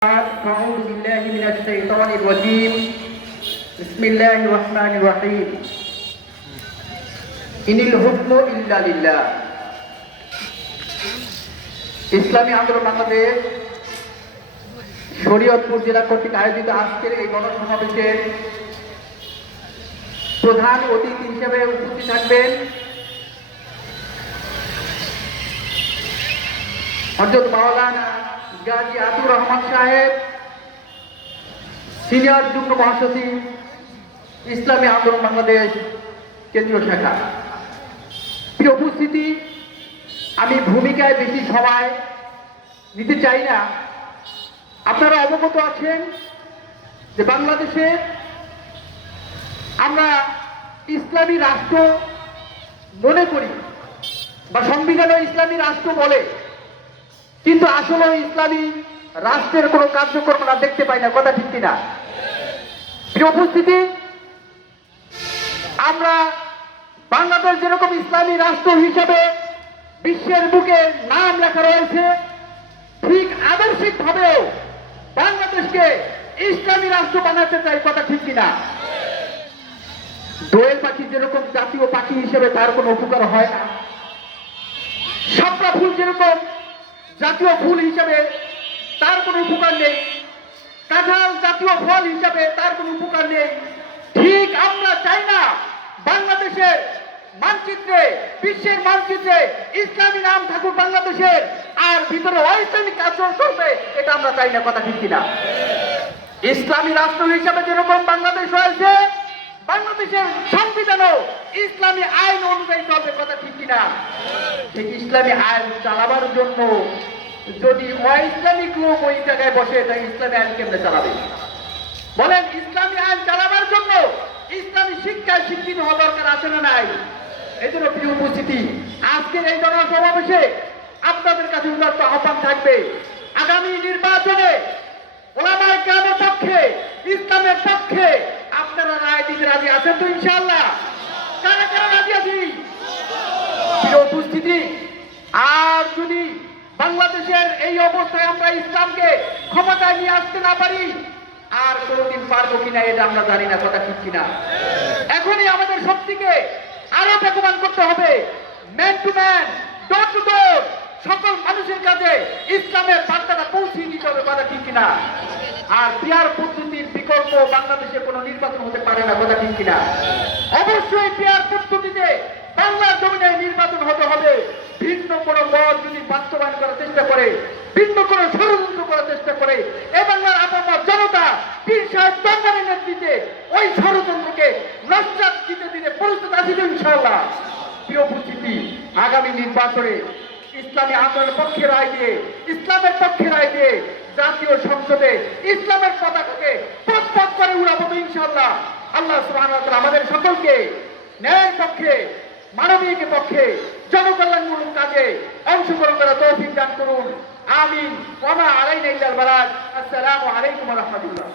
أعوذ بالله من الشيطان الرجيم بسم الله الرحمن الرحيم إن الحكم إلا لله ইসলামী আন্দোলন বাংলাদেশ শরীয়তপুর জেলা কর্তৃক আয়োজিত আজকের এই গণসমাবেশের প্রধান অতিথি হিসেবে উপস্থিত থাকবেন হযরত মাওলানা গাজী আতুর রহমান সাহেব, সিনিয়র যুগ্ম মহাসচিব, ইসলামী আন্দোলন বাংলাদেশ কেন্দ্রীয় শাখা। প্রিয় উপস্থিতি, আমি ভূমিকায় বেশি সময় নিতে চাই না। আপনারা অবগত আছেন যে বাংলাদেশে আমরা ইসলামী রাষ্ট্র মনে করি বা সংবিধানে ইসলামী রাষ্ট্র বলে, কিন্তু আসলে ইসলামী রাষ্ট্রের কোনো কার্যক্রম আমরা দেখতে পাই না। কথা ঠিক কিনা? প্রিয় উপস্থিতি, আমরা বাংলাদেশ যেরকম ইসলামী রাষ্ট্র হিসেবে বিশ্বের বুকে নাম লেখা রয়েছে, ঠিক আদর্শিক ভাবেও বাংলাদেশকে ইসলামী রাষ্ট্র বানাতে চাই। কথা ঠিক কিনা? দোয়েল পাখি যেরকম জাতীয় পাখি হিসেবে তার কোনো উপকার হয় না, শাপলা ফুল যেরকম জাতীয় ফুল হিসাবে তার কোনো উপকার নেই, কাঁঠাল জাতীয় ফল হিসাবে তার কোনো উপকার নেই, ঠিক আমরা চাই না বাংলাদেশের মানচিত্রে, বিশ্বের মানচিত্রে ইসলামী নাম থাকুক বাংলাদেশের, আর ভিতরে অইসলামিক কার্যক্রম চলবে, এটা আমরা চাই না। কথা ঠিক কিনা? ইসলামী রাষ্ট্র হিসাবে যেরকম বাংলাদেশ রয়েছে, বাংলাদেশের সংবিধানও ইসলামী আইন অনুযায়ী চলবে। কথা ঠিক কিনা? ঠিক ইসলামী আইন চালাবার জন্য যদি অইসলামিক লোক ওই জায়গায় বসে, তাই ইসলামী আইন কেমনে চালাবে? বলেন, ইসলামী আইন চালাবার জন্য ইসলামী শিক্ষায় শিক্ষিত হওয়া দরকার আছে না নাই? এই জন্য প্রিয় উপস্থিতি, আজকের এই জনসমাবেশে আপনাদের কাছে উদাত্ত আহ্বান থাকবে, আগামী নির্বাচনে ওলামায়ে কেরামের পক্ষে, ইসলামের পক্ষে আপনারা রায় দিতে রাজি আছেন তো? ইনশাআল্লাহ কারা কারা রাজি আছি? প্রিয় উপস্থিতি, আর যদি বাংলাদেশের এই অবস্থায় আমরা ইসলামকে ক্ষমতায় নিয়ে আসতে না পারি, আর কোনদিন পারবো কিনা এটা আমরা জানি না। কথা ঠিক কিনা? এখনই আমাদের শক্তিকে আরো বেগবান করতে হবে। Man to man, door to door, সকল মানুষের কাছে ইসলামের বার্তাটা পৌঁছে দিতে হবে। কথা ঠিক কিনা? আর পিয়ার পদ্ধতির বিকল্প বাংলাদেশে কোনো নির্বাচন হতে পারে না। কথা ঠিক কিনা? অবশ্যই পিয়ার পদ্ধতিতে বাংলার জমিনে নির্বাচন হতে হবে। ভিন্ন কোনো মত যদি বাস্তবায়ন করার চেষ্টা করে, ভিন্ন কোনো ষড়যন্ত্র করার চেষ্টা করে, এ বাংলার আপামর জনতা পীর সাহেব দরবারের নেতৃত্বে ওই ষড়যন্ত্রকে নস্যাৎ দিতে দিতে প্রস্তুত আছি ইনশাআল্লাহ। প্রিয় উপস্থিতি, আগামী নির্বাচনে ইসলামী আন্দোলনের পক্ষে রায় দিয়ে, ইসলামের পক্ষে রায় দিয়ে জাতীয় সংসদে ইসলামের পতাকাকে পথ করে উড়াবো ইনশাআল্লাহ। আল্লাহ সুবহানাহু ওয়া তাআলা আমাদের সকলকে ন্যায়ের পক্ষে, মানবিক পক্ষে, জনকল্যাণমূলক কাজে অংশগ্রহণ করার তৌফিক দান করুন। আমিন। ওয়া মা আলাইনা ইল্লাল বালাগ। আসসালামু আলাইকুম ওয়া রাহমাতুল্লাহ।